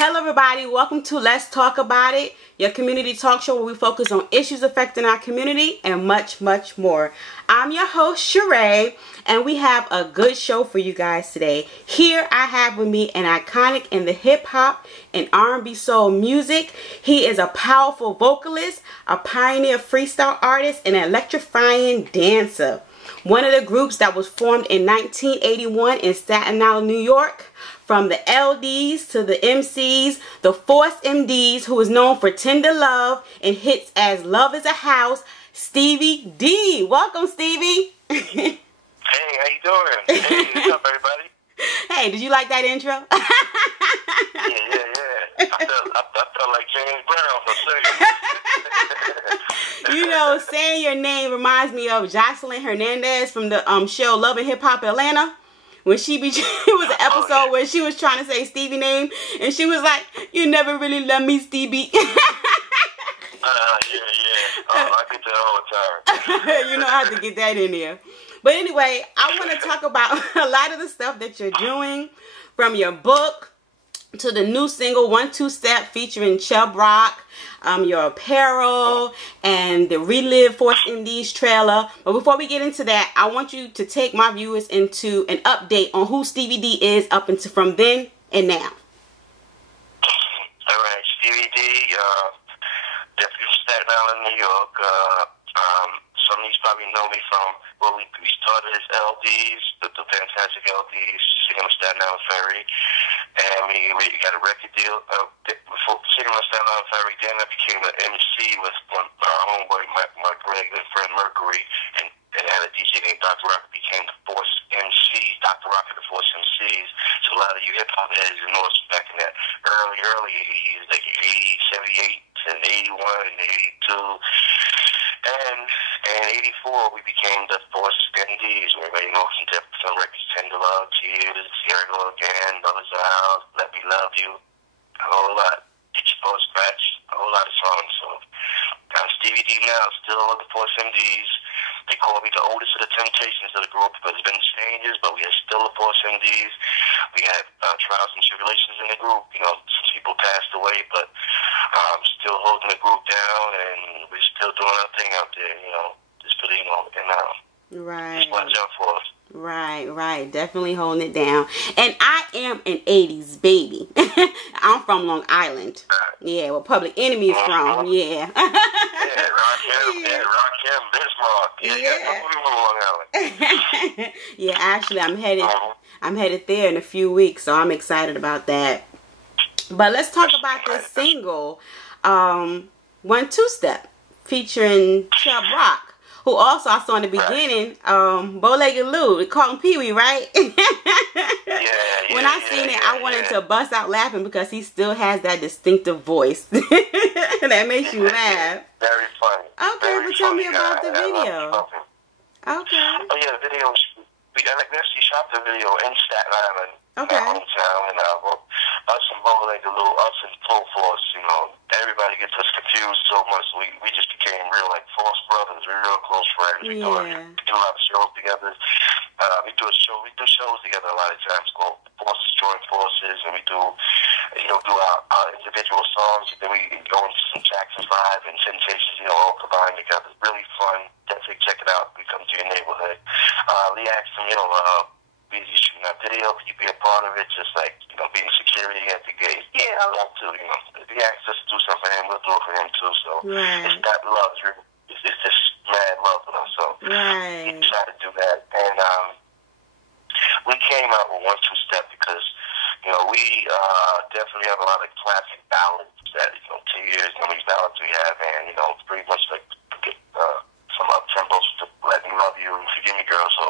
Hello everybody, welcome to Let's Talk About It, your community talk show where we focus on issues affecting our community and much, much more. I'm your host, Charay, and we have a good show for you guys today. Here I have with me an iconic in the hip-hop and R&B soul music. He is a powerful vocalist, a pioneer freestyle artist, and an electrifying dancer. One of the groups that was formed in 1981 in Staten Island, New York. From the LDs to the MCs, the Force MDs, who is known for Tender Love and hits as Love is a House, Stevie D. Welcome, Stevie. Hey, how you doing? Hey, what's up, everybody? Hey, did you like that intro? Yeah. I felt like James Brown for a second. You know, saying your name reminds me of Jocelyn Hernandez from the show Love and Hip Hop Atlanta. When it was an episode where she was trying to say Stevie's name, and she was like, "You never really love me, Stevie." Yeah. I get that all the time. You know how to get that in there. But anyway, I want to talk about a lot of the stuff that you're doing, from your book to the new single 1-2 Step featuring Chubb Rock, your apparel, and the Relived Force Indies trailer. But before we get into that, I want you to take my viewers into an update on who Stevie D is up until from then and now. Alright, Stevie D, definitely from Staten Island, New York. Some of you probably know me from, well, we started as LDs, the fantastic LDs, singing on Staten Island Ferry. And we got a record deal before singing on Staten Island Ferry. Then I became an MC with our homeboy, my great good friend Mercury, and had a DJ named Dr. Rock. Became the Force MCs, Dr. Rock and the Force MCs. So a lot of you hip hop heads know us back in that early 80s, like 78 and 81 and 82. And in 84, we became the Force NDs. Everybody knows some records, Tender Love, Tears, Here I Go Again, Love is a House, Let Me Love You, a whole lot. Get Your Boat Scratch, a whole lot of songs. So I'm Stevie D now, still with the Force MDs. They call me the oldest of the Temptations of the group, but there's been changes, but we are still the Force MDs. We had trials and tribulations in the group. You know, some people passed away, but still holding the group down, and we're still doing our thing out there, you know, just for the, you know, and right. Just watch out for us. Right. Definitely holding it down. And I am an 80s baby. I'm from Long Island. Yeah, where Public Enemy is from. Yeah. Rakim, Bismarck. Yeah. Long Island. Yeah, actually, I'm headed there in a few weeks, so I'm excited about that. But let's talk about this single, 1-2 Step, featuring Chubb Rock. Who also I saw in the beginning, Bow-Legged Lou, they call him Pee-wee, right? When I seen it, I wanted to bust out laughing because he still has that distinctive voice. That makes you laugh. Very funny. Okay, but tell me about the video. Okay. Oh yeah, the video, we actually shot the video in Staten Island, okay. Our hometown, and us and Bow-Legged Lou, us and Full Force, you know, everybody gets us confused so much. We just became real, like, Force brothers. We're real close friends. We do a lot of shows together. We do shows together a lot of times called Forces Join Forces, and we do our individual songs. Then we go into some Jackson 5 and Sensations, you know, all combined together. Really fun. Definitely check it out. We come to your neighborhood. Lee asked him, you know, you shooting that video, could you be a part of it? Just like, you know, being security at the gate. Yeah, I love to, you know. If he asks us to do something for him, we'll do it for him too. So it's that love. It's just mad love for us. So we try to do that. And we came out with 1-2 Step because, you know, we definitely have a lot of classic ballads that, you know, 2 years, how many ballads we have, and, you know, pretty much like some up-tempos to Let Me Love You and Forgive Me Girl. So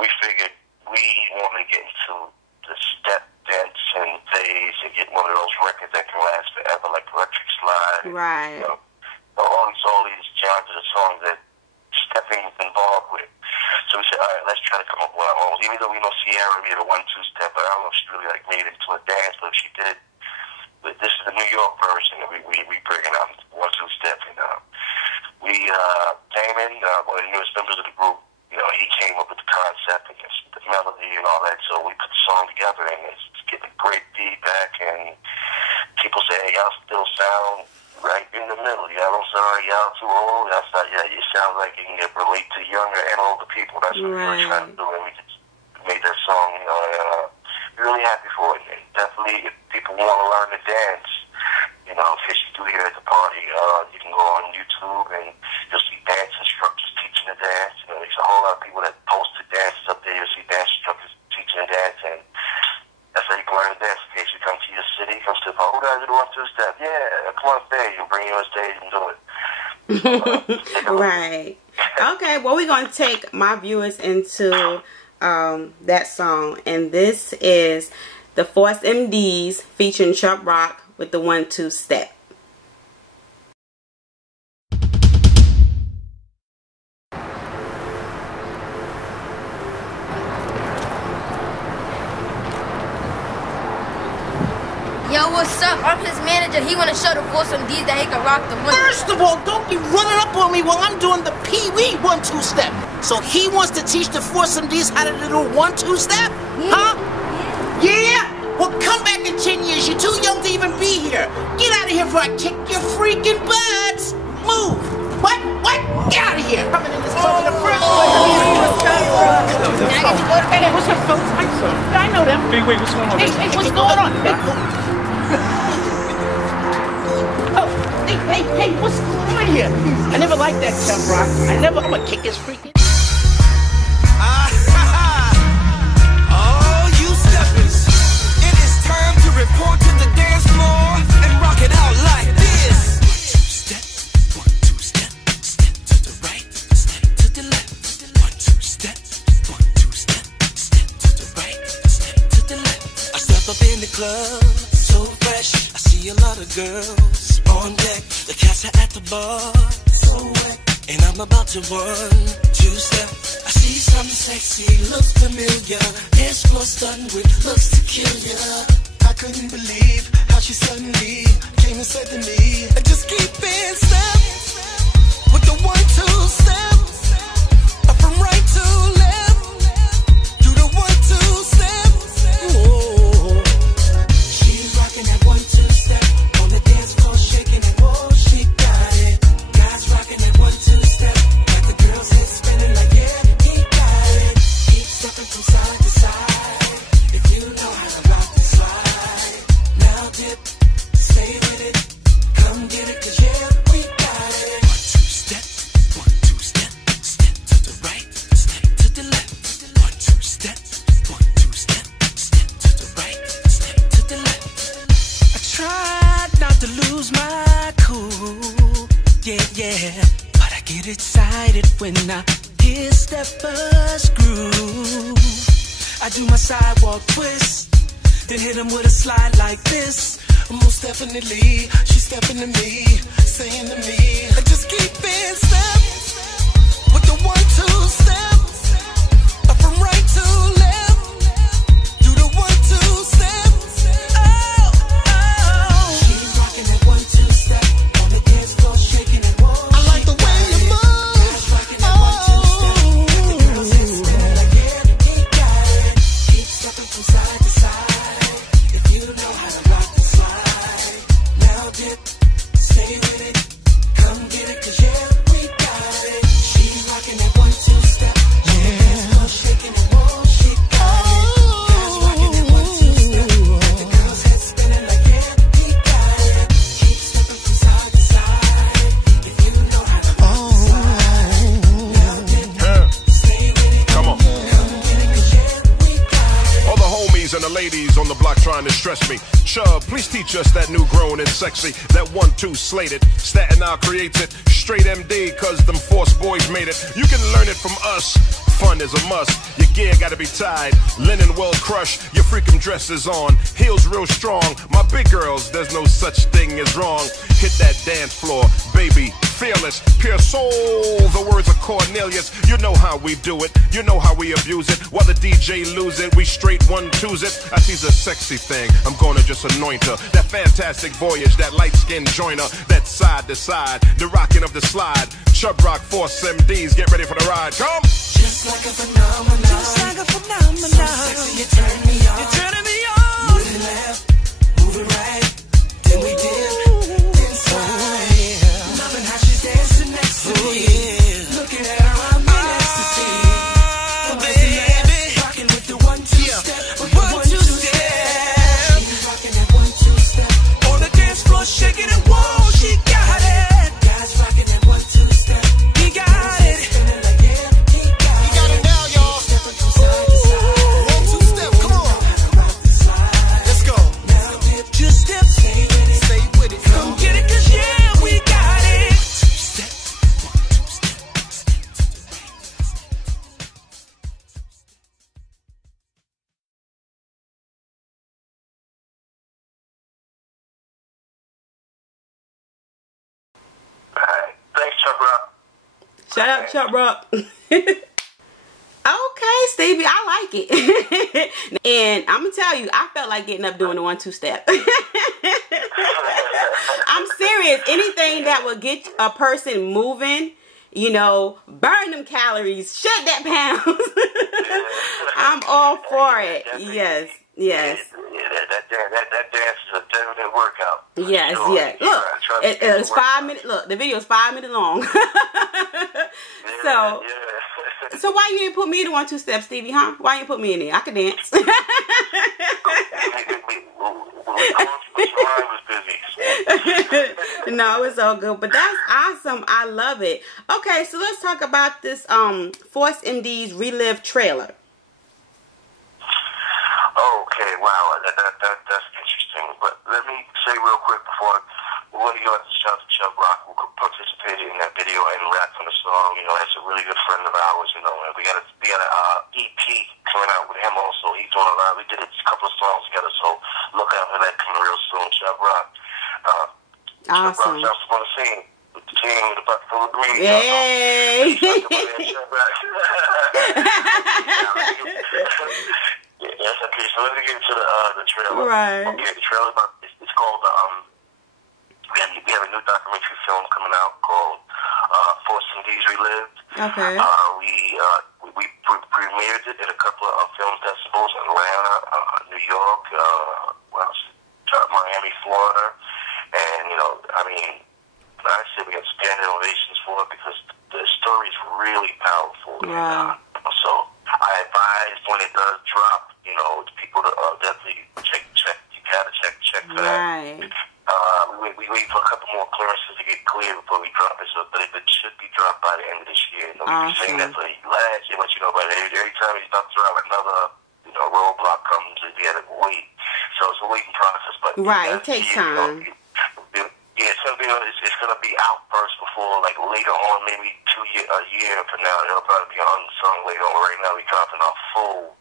we figured we want to get into the step dancing phase and get one of those records that can last forever, like Electric Slide. Right. You know, all these genres of songs that stepping is involved with. So we said, all right, let's try to come up with our own. Even though we know Sierra made a 1-2 Step, but I don't know if she really like made it into a dance, but if she did. But this is the New York version that we bringing out 1-2 Step, and Damon, one of the newest members of the group, you know, he came up with the concept and the melody and all that. So we put the song together, and it's getting great feedback. And y'all still sound right in the middle. Y'all don't sound like y'all too old. Y'all sound, you sound like you can relate to younger and older people. That's what we were trying to do, and we just made that song, you know, really happy for it. And definitely, if people want to learn to dance, you know, in case you do here at the party, you can go on YouTube and you'll see dance instructors teaching the dance. You know, there's a whole lot of people that post the dances up there. You'll see dance instructors teaching the dance, and that's how you can learn to dance. In case you come to your city, come to the party, who does it 1-2 step? Yeah, come on stage. You'll bring you on stage and do it. Right. Okay, well, we're going to take my viewers into that song, and this is the Force MDs featuring Chubb Rock with the 1-2 step. Yo, what's up? I'm his manager. He wanna show the Force MDs that he can rock the one. First of all, don't be running up on me while I'm doing the Pee-wee 1-2 step. So he wants to teach the Force MDs how to do the 1-2 step? Yeah. Huh? Yeah? Well, come back in 10 years. You're too young to even be here. Get out of here before I kick your freaking butts. Move. What? Get out of here. Coming in this club in the first place. Hey, what's up, folks? I know them. Hey, wait, what's going on? Hey, what's going on? Hey, what's going on here? I never liked that Chubb Rock. I'm gonna kick his freaking... Oh, you steppers. It is time to report to the dance floor and rock it out like this. 1-2 step, step to the right, step to the left. 1-2 step, 1-2 step, step to the right, step to the left. I step up in the club, so fresh. I see a lot of girls on deck. The cats are at the bar, so wet. And I'm about to 1-2 step. I see something sexy, looks familiar. Dance floor stunned with looks to kill ya. I couldn't believe how she suddenly came and said to me, just keep in step with the 1-2 step. From right to left, do the 1-2 step. Whoa. She's rocking that 1-2 step on the dance floor, shaking it. Whoa, she got it. Guys rocking that 1-2 step, like the girls head spinning like, yeah, he got it. Keep stepping from side to side. If you know how to rock the slide, now dip, stay with it. Come get it, 'cause yeah, we got it. 1-2 step, 1-2 step, step to the right, step to the left. 1-2 step, 1-2 step, step to the right, step to the left. I tried not to lose my cool, yeah, but I get excited when I hear steppers groove. I do my sidewalk twist, then hit him with a slide like this. Most definitely, she's stepping to me, saying to me, just keep in step with the 1-2 step. From right to left, do the 1-2 step. Oh. She's rocking that 1-2 step on the dance floor, shaking it. Whoa, I like the way you move. Guys rocking that 1-2 step. The girls head spinning like, yeah, he got it. Keep stepping from side to side. If you know how to rock the slide, now dip, stay with it. Come get it, 'cause yeah, we got it. She's rocking that 1-2 step. Yeah. Shaking it, whoa, she got it. Guys rocking that 1-2 step. The girls head spinning like, yeah, he got it. Keep stepping from side to side. If you know how to rock the slide, now dip, stay with it. Come on. Come get it, 'cause yeah, we got it. All the homies and the ladies on the block trying to stress me. Chubb, please teach us that new grown and sexy. That 1-2 slated. Staten Island creates it. Straight MD, 'cause them Force boys made it. You can learn it from us. Fun is a must. Your gear gotta be tied. Linen well crushed. Your freakum dresses on. Heels real strong. My big girls, there's no such thing as wrong. Hit that dance floor, baby. Fearless, pure soul. The words of Cornelius. You know how we do it. You know how we abuse it. While the DJ lose it, we straight 1-2s it. I sees a sexy thing. I'm gonna just anoint her. That fantastic voyage, that light-skinned joiner, that side to side, the rocking of the slide. Chubb Rock, Force MDs, get ready for the ride. Come! Just like a phenomenon. Just like a phenomenon. So sexy, you turn me on. You're turning me on. Moving left, moving right. Then we dip. Shout out Chubb Rock. Okay, Stevie, I like it. And I'm gonna tell you, I felt like getting up doing the 1-2 step. I'm serious. Anything that will get a person moving, you know, burn them calories, shed that pounds. I'm all for it. Yes, yes. That dance is a definite workout. Yes, yes. Look, it's 5 minutes. Look, the video is 5 minutes long. So why you didn't put me in the 1-2 step, Stevie, huh? Why you didn't put me in there? I could dance. No, it's all good. But that's awesome. I love it. Okay, so let's talk about this Force MD's Relived trailer. Okay, wow, that's interesting. But let me say real quick before one of you artists, shout out to Chubb Rock, who participated in that video and rapped on the song. You know, that's a really good friend of ours. You know, and we got a EP coming out with him also. He's doing a lot. We did a couple of songs together, so look out for that coming real soon. Chubb Rock. Awesome. Chubb Rock's on the scene with the team with the bucket full of green. Yay! Yes, okay, so let me get into the trailer. Right. Okay, the trailer, it's called, we have a new documentary film coming out called Force MD's Relived. Okay. We premiered it at a couple of film festivals in Atlanta, New York, Miami, Florida. And, you know, I mean, I say we got standing ovations for it because the story is really powerful. Wow. So I advise when it does drop, you know, people to definitely check. You gotta check for that. We wait for a couple more clearances to get clear before we drop it. So, but it should be dropped by the end of this year. You know, we've been saying that for last year, but you know, but every time it's about to drop, another roadblock comes, and you gotta wait. So it's a waiting process. But it takes time. It's gonna be out first before, like later on, maybe a year from now. It'll probably be unsung later on. Right now, we're dropping our full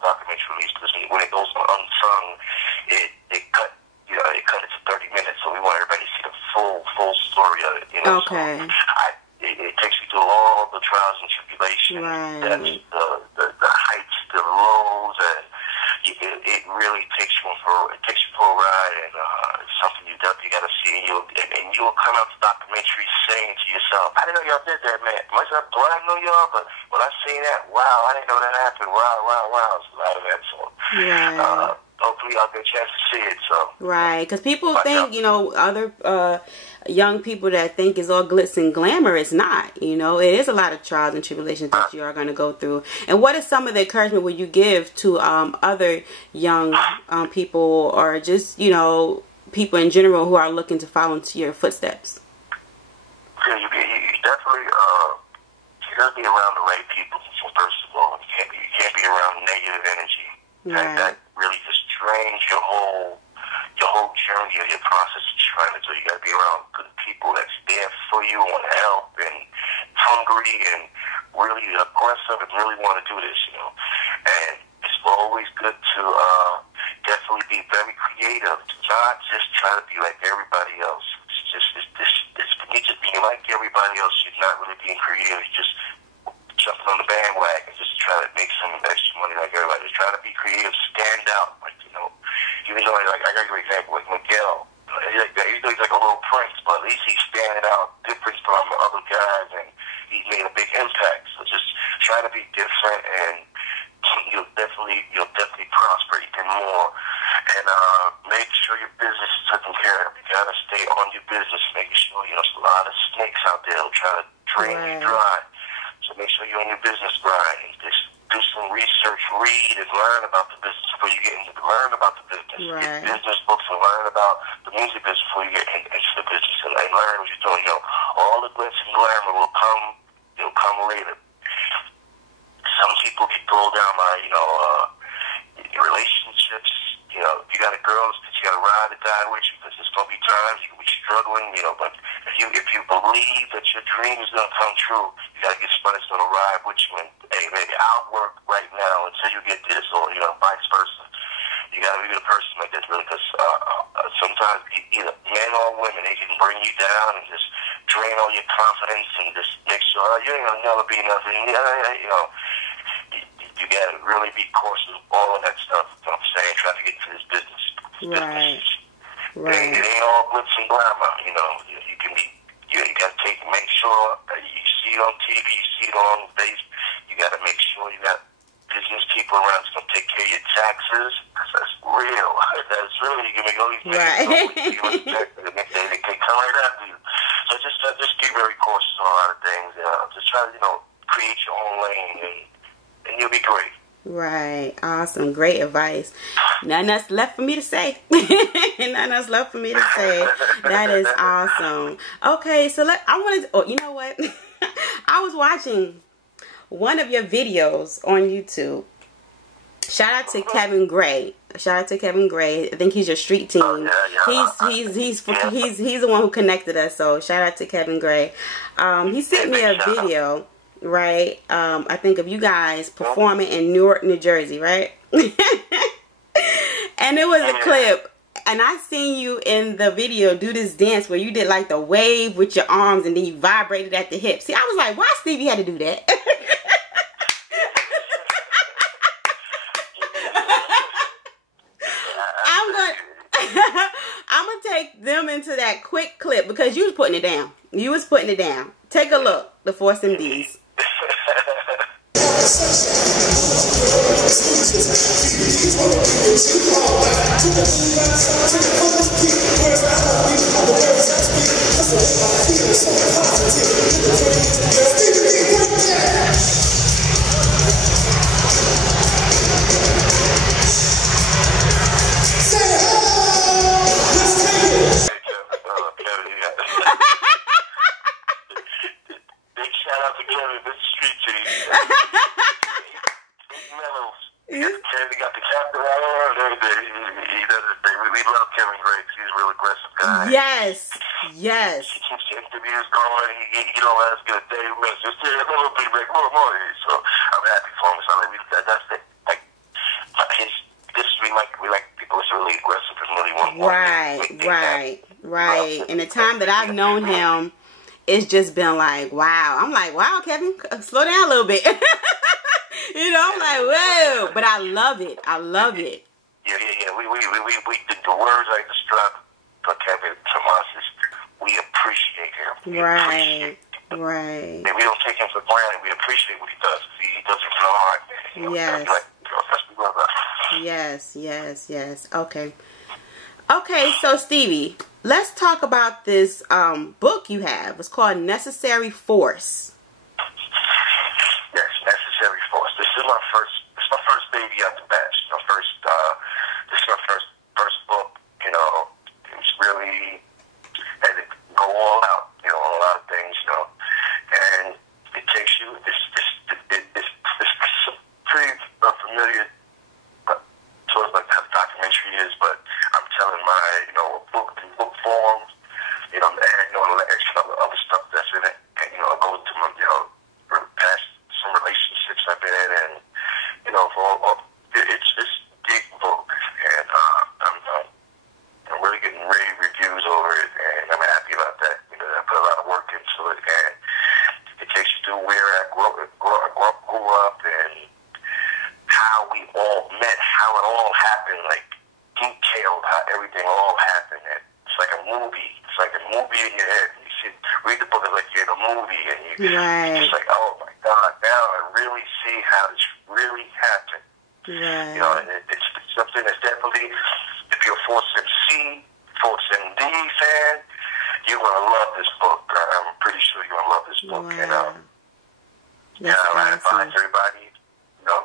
documentary release because when it goes on unsung, it cut it to 30 minutes. So we want everybody to see the full story of it. You know? Okay. So it takes you through all the trials and tribulations. Right. That's the heights, the lows, and it really takes you for a ride, and it's something you definitely got to see. And you'll come out the documentary saying to yourself, "I didn't know y'all did that, man. Myself, do I know y'all? But when I see that, wow, I didn't know that happened. Wow." It's a lot of that. So, hopefully, I'll get a chance to see it. So, right, because people think, you know, other young people that think it's all glitz and glamour. It's not. You know, it is a lot of trials and tribulations that you are going to go through. And what is some of the encouragement would you give to other young people, or just, you know, people in general who are looking to follow into your footsteps? Yeah, you definitely you gotta be around the right people. First of all, you can't be around negative energy. Right. That really just drains your whole journey or your process of trying to do. You gotta be around good people that's there for you, want to help, and hungry, and really aggressive, and really want to do this. You know, and it's always good to definitely be very creative. Not just try to be like everybody else. It's just being like everybody else. You're not really being creative. You're just jumping on the bandwagon, just try to make some extra money like everybody. Just try to be creative, stand out. Like, you know, even though, like, I got a great example with Miguel. He's like a little prince, but at least he's standing out different from other guys, and he's made a big impact. So just try to be different, and you'll definitely prosper even more. And make sure your business is taken care of. You gotta stay on your business, making sure, you know, there's a lot of snakes out there who try to drain you dry. So make sure you're on your business grind. Just do some research, read, and learn about the business before you get into learn about the business. Get business books and learn about the music business before you get into the business, and learn what you're doing. You know, all the glitz and glamour will come. It'll come later. Some people get pulled down by, you know, relationships. You know, you got a girl that you got to ride or die with you, because there's going to be times you can be struggling, you know, but if you believe that your dream is going to come true, you got to get somebody that's going to ride with you, and, hey, maybe I'll work right now until you get this, or, you know, vice versa. You got to be the person like this, really, because sometimes either men or women, they can bring you down and just drain all your confidence and just make sure you ain't gonna never be nothing. You know, you gotta really be cautious of all of that stuff. You know what I'm saying? Trying to get to this business. Right. It ain't all glitz and glamour. You know, you can be. You gotta make sure you see it on TV, you see it on Facebook. You gotta make sure you got business people around that's gonna take care of your taxes. That's real. That's really, you can make all these things. Right. They can come right after you. So just be very cautious on a lot of things. Just try to, create your own lane, and you'll be great. Right. Awesome. Great advice. Nothing else left for me to say. Nothing else left for me to say. That is awesome. Okay, so you know what? I was watching one of your videos on YouTube. Shout out to Kevin Gray. Shout out to Kevin Gray. I think he's your street team. He's the one who connected us. So shout out to Kevin Gray. He sent me a video, right? I think of you guys performing in Newark, New Jersey, right? And it was a clip. And I seen you in the video do this dance where you did like the wave with your arms and then you vibrated at the hips. See, I was like, why Stevie had to do that? I'm gonna take them into that quick clip because you was putting it down. You was putting it down. Take a look. The Force MDs. Yes. He keeps the interviews going. He don't let us get a day rest. Just a little bit more. So I'm happy for him. So that's the we like people that's really aggressive and really want Right. And the time that I've known him, it's just been like, wow. I'm like, wow, Kevin, slow down a little bit. I'm like, whoa. But I love it. Yeah. We did the words I described for Kevin Tomas is we appreciate him. Right. And we don't take him for granted. We appreciate what he does. He does it for the heart. Yes. Okay, so Stevie, let's talk about this book you have. It's called Necessary Force. Yes, Necessary Force. This is my first baby out the batch. This is my first book. It was really had to go all out, on a lot of things, and it takes you. It's pretty familiar, sort of like how the documentary is, but I'm telling my, book in book form, and other stuff that's in it, and I go into my, past some relationships I've been in, and it's deep book, and I'm really getting rave reviews over it, and I'm happy about that. I put a lot of work into it, and it takes you through where I grew up, and how we all met, how it all happened, like detailed how everything all happened. And it's like a movie. It's like a movie in your head. You read the book like you're in a movie, and you're just like, oh my God, now I really see how this really happened. Right. And it's something that's definitely, if you're a Force MC, Force MD fan, you're gonna love this book. I'm pretty sure you're gonna love this book. Wow. And I advise everybody,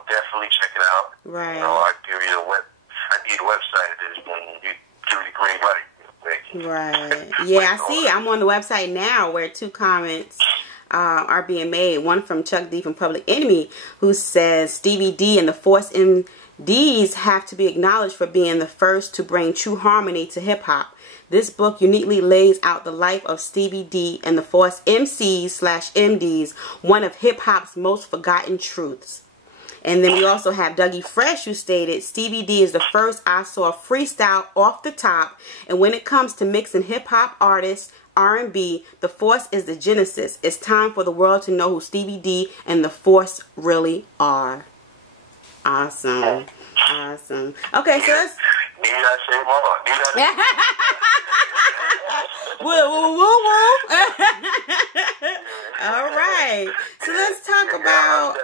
definitely check it out. Right. I give you the website. It is when you give me the green light. Right. Yeah, I see. I'm on the website now where 2 comments are being made. One from Chuck D from Public Enemy, who says Stevie D and the Force MDs have to be acknowledged for being the first to bring true harmony to hip hop. This book uniquely lays out the life of Stevie D and the Force MCs/MDs, one of hip hop's most forgotten truths. And then we also have Dougie Fresh, who stated, Stevie D is the first I saw freestyle off the top. And when it comes to mixing hip-hop artists, R&B, the Force is the genesis. It's time for the world to know who Stevie D and the Force really are. Awesome. Awesome. Okay, so let's... Need I say more? Woo, woo, woo, woo. All right. So let's talk about...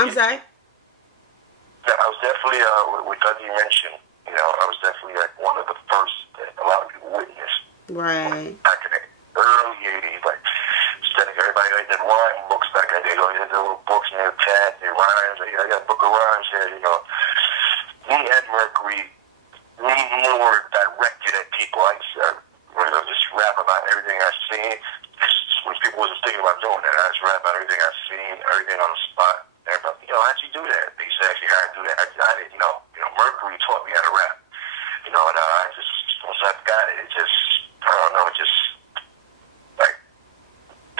I'm sorry? Yeah, I was definitely, with Dougie mentioned, you know, I was definitely like one of the first that a lot of people witnessed. Right. Back in the early 80s, like, studying everybody like did rhyme books back in the day. You know, they did little books and they had tabs, they rhymes. I got a book of rhymes here, you know. Me and Mercury, me more directed at people. I just rap about everything I've seen. When people wasn't thinking about doing that, I just rap about everything I've seen, everything on the spot. Everybody, you know, how'd you do that? They said, actually, how I do that. I didn't know. You know, Mercury taught me how to rap. You know, and I just, once I got it, it just, I don't know, it just, like,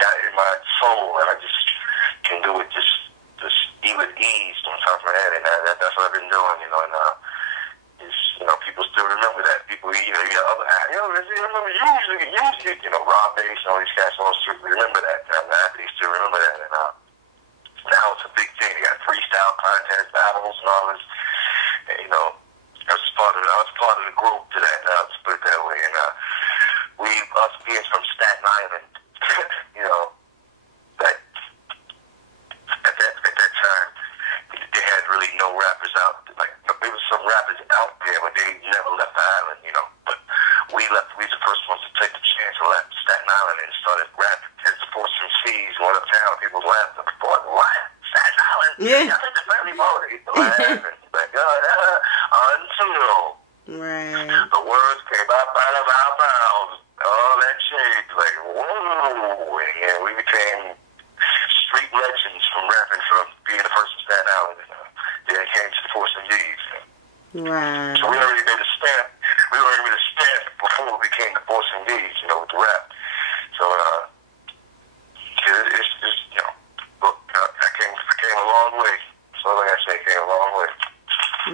got it in my soul, and I just can do it just with ease on top of my head, and that's what I've been doing, you know, and, you know, people still remember that. People, you know, you got other, you know, remember usually, you know, Rob Bass and all these guys all remember that. I'm happy they still remember that, and, now it's a big thing. They got freestyle contests, battles, and all this. And, you know, I was part of the group to that. Let's put it that way. And us being from Staten Island, you know, that at that time, they had really no rappers out. Like, there was some rappers out there, but they never left the island. You know, but we left. We was the first ones to take the chance and left Staten Island and started rapping. And support some C's, went uptown. People laughed. What? Staten Island? Yeah. I think the family motor. Laughing. Like, until right. The words came out of our mouths. All that changed. Like, whoa. And we became street legends from rapping, from being the first in Staten Island. Then it came to the Force and G's. Right. So we already made a stamp. Before we became the Force and G's, you know, with the rap. So, it's you know, look, I came a long way. So like I say, came a long way.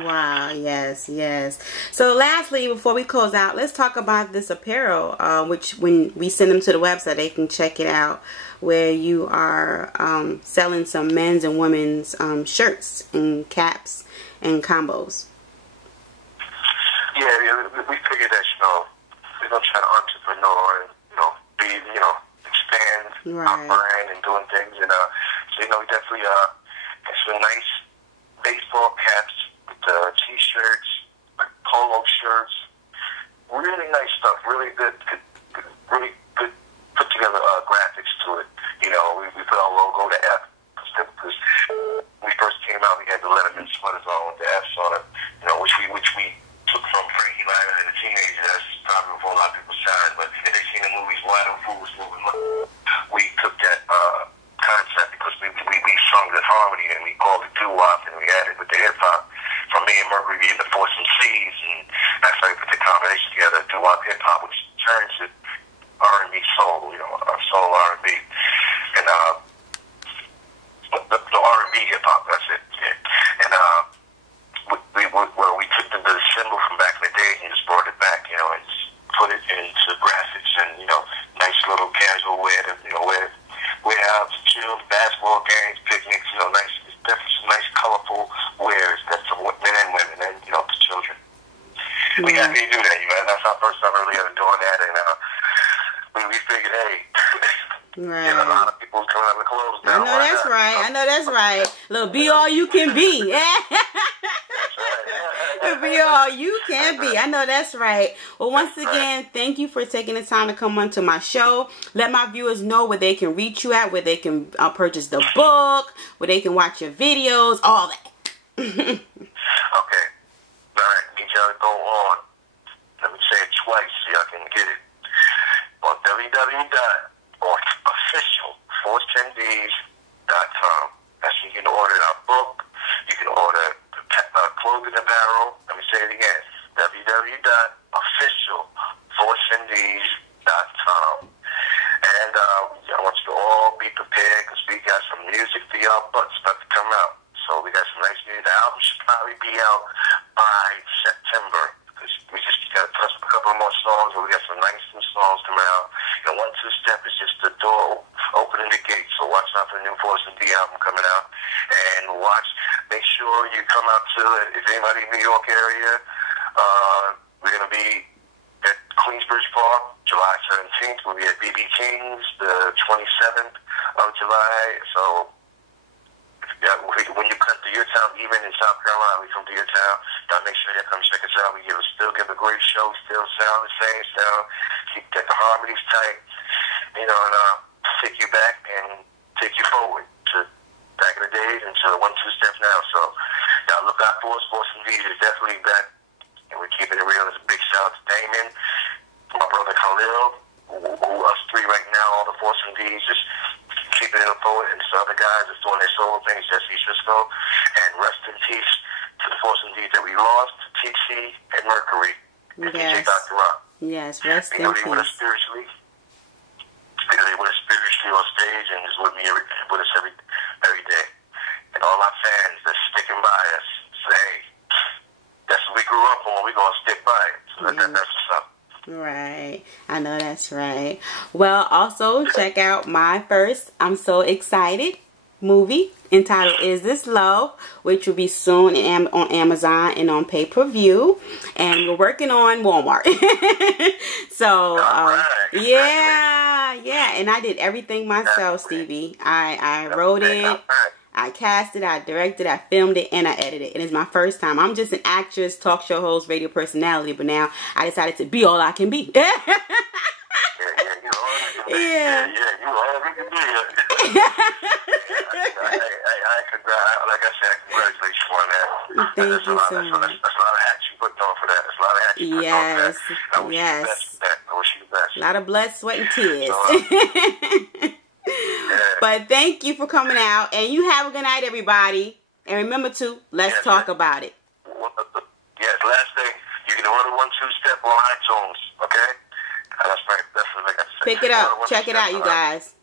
Wow, yes, yes. So lastly, before we close out, let's talk about this apparel, which when we send them to the website, they can check it out, where you are selling some men's and women's shirts and caps and combos. Yeah, we figured that, you know, we're going to try to entrepreneur and, you know, expand our brand and doing things. And, so, you know, we definitely got some nice baseball caps, T-shirts, polo shirts, really nice stuff, really good really good put together graphics to it. You know, we put our logo, the F, because when we first came out, we had the Letterman sweaters on with the F's on it, you know, which we took from Frankie Lyman and the Teenagers. That's probably before a lot of people's time, but if they seen the movies, Why Don't Fools Moving, we took that concept because we sung the harmony and we called it doo-wop, and we added with the hip-hop. From me and Mercury being the Force and C's, and that's how we put the combination together, doo-wop hip-hop, which turns it R&B soul, you know, soul R&B. And the R&B hip-hop, that's it. Yeah. And we took the symbol from back in the day and just brought it back, you know, and just put it into graphics and, you know, nice little casual wear to, you know, wear out to chill, basketball games, picnics, you know, nice, definitely some nice colorful wears that's for men and women and, you know, to children. Yeah. We got to do that, you know, that's our first time really ever doing that, and we figured, hey, right. You know, a lot of people coming out with clothes now. I know that's right. Look, be all you can be. Be all you can be. I know that's right. Well, once again, thank you for taking the time to come onto my show. Let my viewers know where they can reach you at, where they can purchase the book, where they can watch your videos, all that. Okay. All right. Need y'all to go on. Let me say it twice so y'all can get it. On www.officialforce10ds.com. That's where you can order our book. You can order clothing apparel. Let me say it again. www.officialforce10ds.com. And I want you to all be prepared because we got some music for y'all butts about to come out. So we got some some songs coming out. And 1-2 Step is just the door opening the gate. So watch out for the new Force and D album coming out. And make sure you come out to it. If anybody in the New York area, we're going to be at Queensbridge Park, July 17th. We'll be at BB King's the 27th of July. So when you come to your town, even in South Carolina, we come to your town. Now make sure you come check us out. We still give a great show, still sound the same sound. Get the harmonies tight, and take you back and take you forward to back in the days and to 1-2 Step now. So now look out for us. Force and D is definitely back, and we're keeping it real. It's a big shout out to Damon, my brother Khalil, who us three right now, all the Force and D's, just keeping it forward, and some other guys that's doing their solo things, Jesse Cisco, and rest in peace to the Force and D's that we lost, TC and Mercury, and DJ Dr. Rock. Yes, rest in peace. They were spiritually on stage and is with us every day. And all our fans that's sticking by us say, that's what we grew up on, we're going to stick by it. So that's what's up. Right. I know that's right. Well, also check out my first, I'm so excited, movie entitled Is This Love, which will be soon on Amazon and on pay-per-view. And we're working on Walmart. So, yeah. And I did everything myself, Stevie. I wrote it. I cast it, I directed, I filmed it, and I edited it. And it's my first time. I'm just an actress, talk show host, radio personality, but now I decided to be all I can be. You all we can be. Like I said, congratulations on that. Thank you so much. That's a lot of hats you put on for that. That's a lot of hats you put on for that. I wish you the best for that. I wish you the best. A lot of blood, sweat, and tears. But thank you for coming out, and you have a good night, everybody. And remember to let's talk about it. Yes, last thing, you can order 1-2 Step on iTunes, okay? That's right. That's what I got to say. Pick it up, check it out, you guys.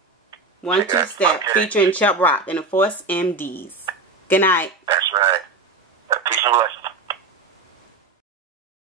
1-2 Step featuring Chubb Rock and the Force MDs. Good night. That's right.